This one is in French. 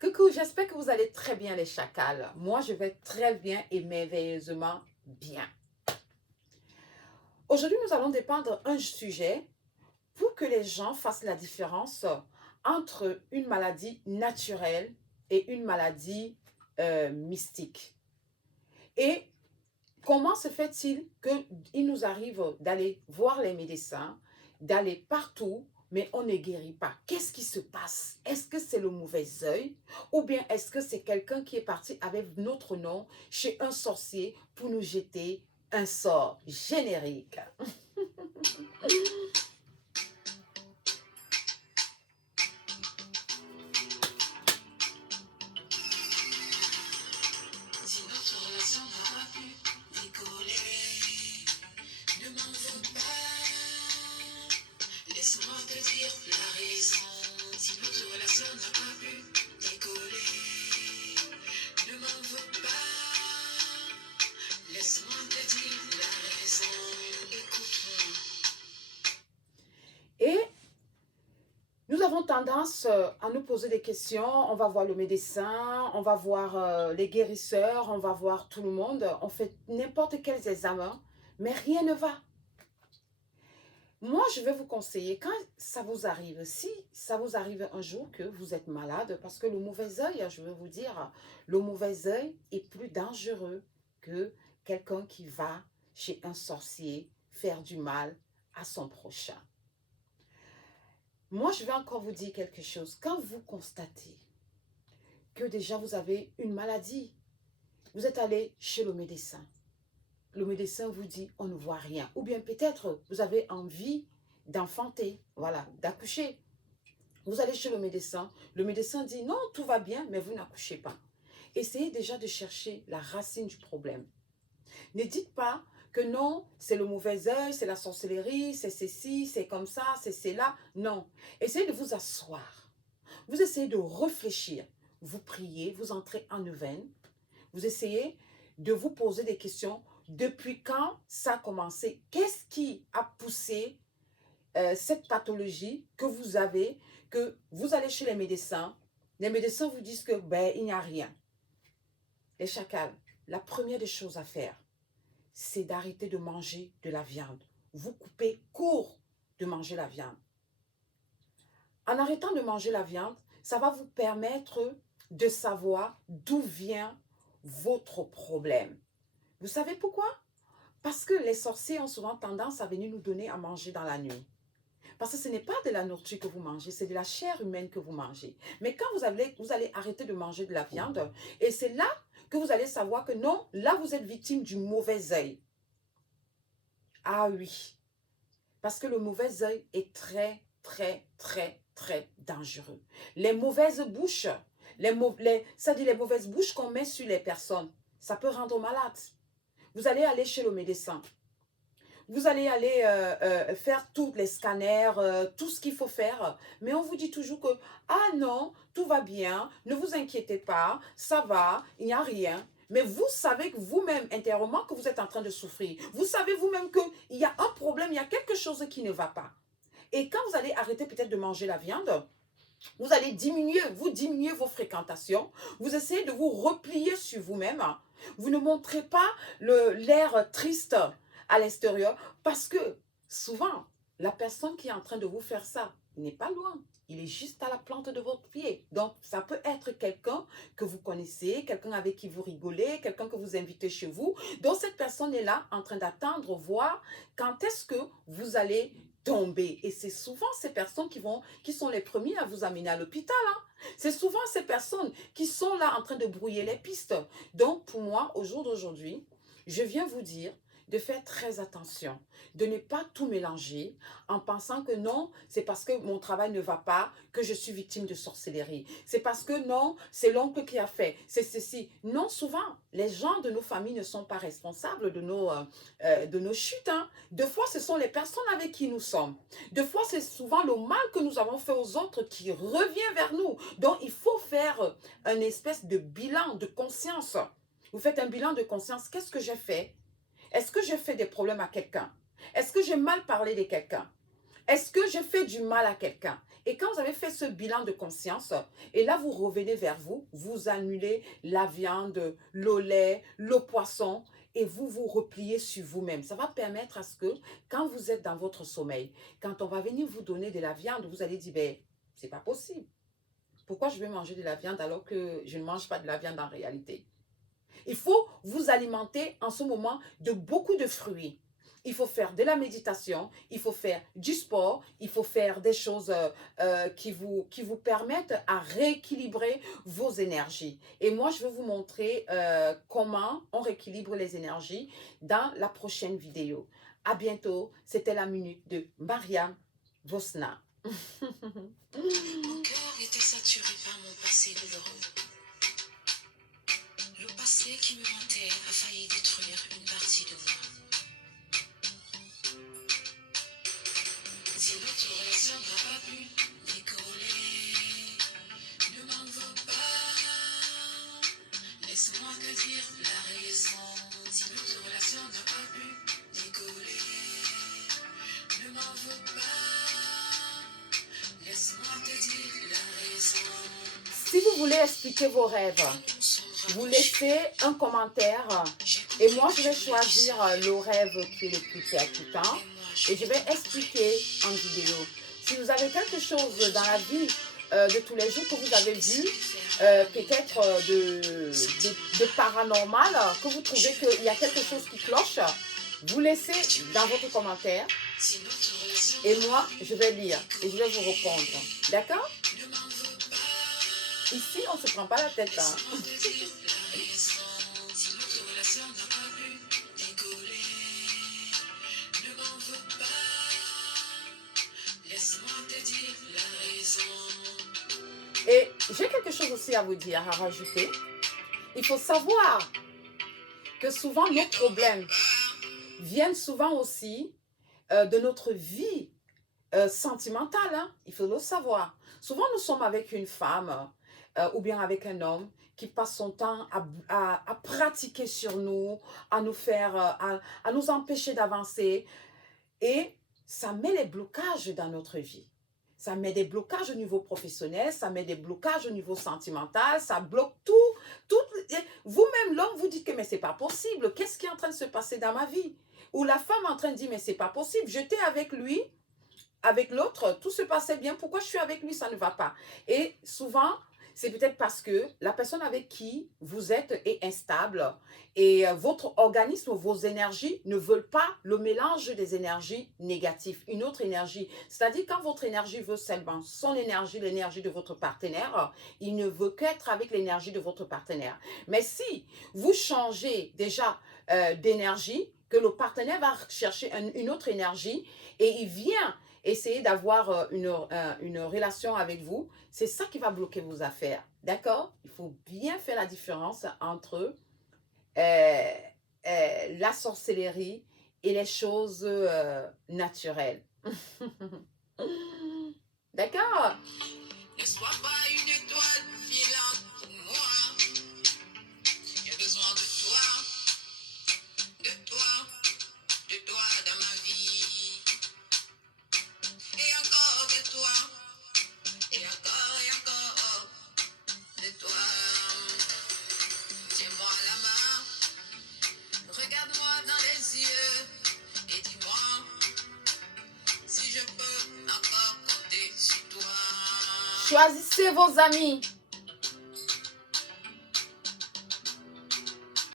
Coucou, j'espère que vous allez très bien les chacals. Moi, je vais très bien et merveilleusement bien. Aujourd'hui, nous allons dépeindre un sujet pour que les gens fassent la différence entre une maladie naturelle et une maladie mystique. Et comment se fait-il qu'il nous arrive d'aller voir les médecins, d'aller partout, mais on ne guérit pas? Qu'est-ce qui se passe? Est-ce que c'est le mauvais œil? Ou bien est-ce que c'est quelqu'un qui est parti avec notre nom chez un sorcier pour nous jeter un sort générique? Si notre relation n'a pas pu décoller, ne m'en veux pas. Laisse-moi te dire la raison. Si notre relation n'a pas pu décoller, ne m'en veux pas. Laisse-moi te dire la raison. Écoute-moi. Et nous avons tendance à nous poser des questions. On va voir le médecin, on va voir les guérisseurs, on va voir tout le monde. On fait n'importe quels examens, mais rien ne va. Moi, je vais vous conseiller, quand ça vous arrive, si ça vous arrive un jour que vous êtes malade, parce que le mauvais œil, je vais vous dire, le mauvais œil est plus dangereux que quelqu'un qui va chez un sorcier faire du mal à son prochain. Moi, je vais encore vous dire quelque chose. Quand vous constatez que déjà vous avez une maladie, vous êtes allé chez le médecin. Le médecin vous dit, on ne voit rien. Ou bien peut-être vous avez envie d'enfanter, voilà, d'accoucher. Vous allez chez le médecin dit, non, tout va bien, mais vous n'accouchez pas. Essayez déjà de chercher la racine du problème. Ne dites pas que non, c'est le mauvais œil, c'est la sorcellerie, c'est ceci, c'est comme ça, c'est cela. Non. Essayez de vous asseoir. Vous essayez de réfléchir. Vous priez, vous entrez en neuvaine. Vous essayez de vous poser des questions. Depuis quand ça a commencé? Qu'est-ce qui a poussé cette pathologie que vous avez, que vous allez chez les médecins vous disent que ben, il n'y a rien. Les chacals, la première des choses à faire, c'est d'arrêter de manger de la viande. Vous coupez court de manger la viande. En arrêtant de manger la viande, ça va vous permettre de savoir d'où vient votre problème. Vous savez pourquoi? Parce que les sorciers ont souvent tendance à venir nous donner à manger dans la nuit. Parce que ce n'est pas de la nourriture que vous mangez, c'est de la chair humaine que vous mangez. Mais quand vous allez arrêter de manger de la viande, et c'est là que vous allez savoir que non, là vous êtes victime du mauvais œil. Ah oui, parce que le mauvais œil est très, très, très, très dangereux. Les mauvaises bouches, c'est-à-dire les mauvaises bouches qu'on met sur les personnes, ça peut rendre malade. Vous allez aller chez le médecin. Vous allez aller faire tous les scanners, tout ce qu'il faut faire. Mais on vous dit toujours que, ah non, tout va bien, ne vous inquiétez pas, ça va, il n'y a rien. Mais vous savez que vous-même, intérieurement, que vous êtes en train de souffrir. Vous savez vous-même qu'il y a un problème, il y a quelque chose qui ne va pas. Et quand vous allez arrêter peut-être de manger la viande, vous allez diminuer vos fréquentations. Vous essayez de vous replier sur vous-même. Vous ne montrez pas l'air triste à l'extérieur parce que souvent, la personne qui est en train de vous faire ça n'est pas loin. Il est juste à la plante de votre pied. Donc, ça peut être quelqu'un que vous connaissez, quelqu'un avec qui vous rigolez, quelqu'un que vous invitez chez vous. Donc, cette personne est là en train d'attendre, voir quand est-ce que vous allez tomber. Et c'est souvent ces personnes qui sont les premiers à vous amener à l'hôpital. Hein. C'est souvent ces personnes qui sont là en train de brouiller les pistes. Donc, pour moi, au jour d'aujourd'hui, je viens vous dire de faire très attention, de ne pas tout mélanger en pensant que non, c'est parce que mon travail ne va pas que je suis victime de sorcellerie. C'est parce que non, c'est l'oncle qui a fait, c'est ceci. Non, souvent, les gens de nos familles ne sont pas responsables de nos chutes. Hein. Deux fois, ce sont les personnes avec qui nous sommes. Deux fois, c'est souvent le mal que nous avons fait aux autres qui revient vers nous. Donc, il faut faire un espèce de bilan de conscience. Vous faites un bilan de conscience. Qu'est-ce que j'ai fait? Est-ce que j'ai fait des problèmes à quelqu'un? Est-ce que j'ai mal parlé de quelqu'un? Est-ce que j'ai fait du mal à quelqu'un? Et quand vous avez fait ce bilan de conscience, et là vous revenez vers vous, vous annulez la viande, le lait, le poisson, et vous vous repliez sur vous-même. Ça va permettre à ce que quand vous êtes dans votre sommeil, quand on va venir vous donner de la viande, vous allez dire, ben, c'est pas possible. Pourquoi je vais manger de la viande alors que je ne mange pas de la viande en réalité? Il faut vous alimenter en ce moment de beaucoup de fruits. Il faut faire de la méditation, il faut faire du sport, il faut faire des choses qui vous permettent à rééquilibrer vos énergies. Et moi, je vais vous montrer comment on rééquilibre les énergies dans la prochaine vidéo. À bientôt. C'était la minute de Mariam Vosna. Mon cœur était saturé par mon passé douloureux. Le passé qui me hantait a failli détruire une partie de moi. Si notre relation n'a pas pu décoller, ne m'en veux pas. Laisse-moi te dire la raison. Si notre relation n'a pas pu décoller, ne m'en veux pas. Laisse-moi te dire la raison. Si vous voulez expliquer vos rêves, vous laissez un commentaire et moi je vais choisir le rêve qui est le plus percutant et je vais expliquer en vidéo. Si vous avez quelque chose dans la vie de tous les jours que vous avez vu, peut-être de paranormal, que vous trouvez qu'il y a quelque chose qui cloche, vous laissez dans votre commentaire et moi je vais lire et je vais vous répondre. D'accord? Ici, on ne se prend pas la tête. Hein. Et j'ai quelque chose aussi à vous dire, à rajouter. Il faut savoir que souvent nos problèmes viennent souvent aussi de notre vie sentimentale. Hein. Il faut le savoir. Souvent, nous sommes avec une femme ou bien avec un homme qui passe son temps à pratiquer sur nous, à nous faire, à nous empêcher d'avancer. Et ça met les blocages dans notre vie. Ça met des blocages au niveau professionnel, ça met des blocages au niveau sentimental, ça bloque tout. Vous-même, l'homme, vous dites que mais c'est pas possible. Qu'est-ce qui est en train de se passer dans ma vie? Ou la femme est en train de dire mais c'est pas possible. J'étais avec lui, avec l'autre, tout se passait bien. Pourquoi je suis avec lui, ça ne va pas? Et souvent, c'est peut-être parce que la personne avec qui vous êtes est instable et votre organisme, vos énergies ne veulent pas le mélange des énergies négatives, une autre énergie. C'est-à-dire quand votre énergie veut seulement son énergie, l'énergie de votre partenaire, il ne veut qu'être avec l'énergie de votre partenaire. Mais si vous changez déjà d'énergie, que le partenaire va chercher une autre énergie et il vient essayer d'avoir une relation avec vous, c'est ça qui va bloquer vos affaires. D'accord? Il faut bien faire la différence entre la sorcellerie et les choses naturelles. D'accord? Ne sois pas une étoile filante pour moi. J'ai besoin de toi dans ma vie. Et encore de toi, et encore de toi. Tiens-moi la main, regarde-moi dans les yeux et dis-moi si je peux encore compter sur toi. Choisissez vos amis.